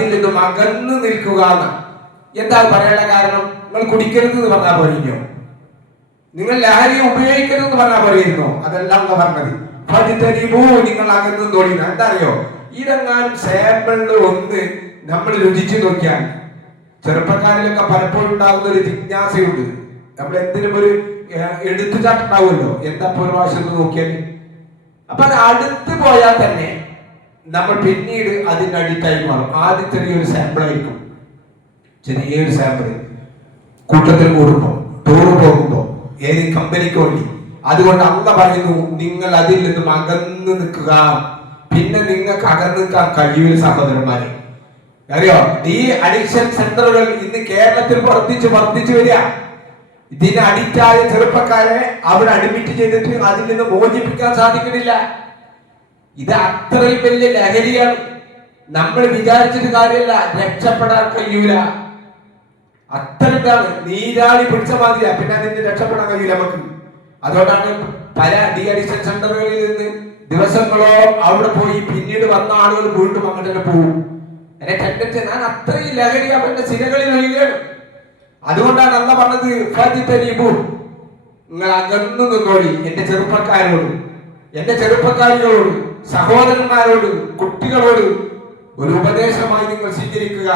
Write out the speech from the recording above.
അതിൽ നിന്നും അകന്നു നിൽക്കുക. എന്താ പറയാനുള്ള കാരണം? നിങ്ങൾ കുടിക്കരുത് എന്ന് പറഞ്ഞാൽ പോയിരുന്നോ? നിങ്ങൾ ലഹരി ഉപയോഗിക്കരുതെന്ന് പറഞ്ഞാൽ പോയിരുന്നോ? അതെല്ലാം പറഞ്ഞത് നിങ്ങൾ അകന്നു തോന്നിയ എന്താ അറിയോ? ഇതെങ്ങാനും സാമ്പിളിൽ ഒന്ന് നമ്മൾ രുചിച്ചു നോക്കിയാൽ, ചെറുപ്പക്കാരിലൊക്കെ പലപ്പോഴും ഉണ്ടാകുന്ന ഒരു ജിജ്ഞാസയുണ്ട്. നമ്മൾ എന്തിനും ഒരു എടുത്തുചാട്ടുണ്ടാവുമല്ലോ, എന്താ ഒരു പ്രാവശ്യം നോക്കിയാൽ. അപ്പൊ അത് അടുത്ത് പോയാൽ തന്നെ നമ്മൾ പിന്നീട് അതിന് അഡിക്റ്റായി മാറും. ആദ്യം ചെറിയൊരു സാമ്പിൾ ആയിരിക്കും, ചെറിയൊരു സാമ്പിൾ കൂട്ടത്തിൽ കൂടുമ്പോ, ടൂറ് പോകുമ്പോ, ഏത് കമ്പനിക്ക് വേണ്ടി. അതുകൊണ്ട് അള്ളാഹ് പറയുന്നു, നിങ്ങൾ അതിൽ നിന്നും അകന്നു നിൽക്കുക. പിന്നെ നിങ്ങൾക്ക് അകന്നു നിൽക്കാൻ കഴിയൂല സഹോദരന്മാരെ. അറിയോ, ഈ അഡിക്ഷൻ സെന്ററുകൾ ഇന്ന് കേരളത്തിൽ വർദ്ധിച്ചു വരിക. ഇതിന് അഡിക്റ്റായ ചെറുപ്പക്കാരെ അവിടെ അഡ്മിറ്റ് ചെയ്തിട്ട് അതിൽ നിന്ന് മോചിപ്പിക്കാൻ സാധിക്കുന്നില്ല. ഇത് അത്രയും വലിയ ലഹരിയാണ്. നമ്മൾ വിചാരിച്ചിട്ട് കാര്യമില്ല, രക്ഷപ്പെടാൻ കഴിയൂല. അത്രയാണ് നീരാളി പിടിച്ച മാതിരിയാ. പിന്നെ അതിന് രക്ഷപ്പെടാൻ കഴിയൂല നമുക്ക്. അതുകൊണ്ടാണ് പല ഡി അഡിക്ഷൻ സെന്ററുകളിൽ നിന്ന് ദിവസങ്ങളോളം അവിടെ പോയി പിന്നീട് വന്ന ആളുകൾ വീണ്ടും അങ്ങനെ തന്നെ പോകും. എന്നെ ടെൻഡൻസി, ഞാൻ അത്രയും ലഹരി അവന്റെ സിരകളിൽ ഒഴുകുകയാണ്. അതുകൊണ്ടാണ് അള്ളാഹ് പറഞ്ഞത്, നിങ്ങൾ അകന്നു നിന്നോളി. എന്റെ ചെറുപ്പക്കാരോട്, എന്റെ ചെറുപ്പക്കാരികളോട്, സഹോദരന്മാരോട്, കുട്ടികളോട് ഒരു ഉപദേശമായി നിങ്ങൾ സ്വീകരിക്കുക.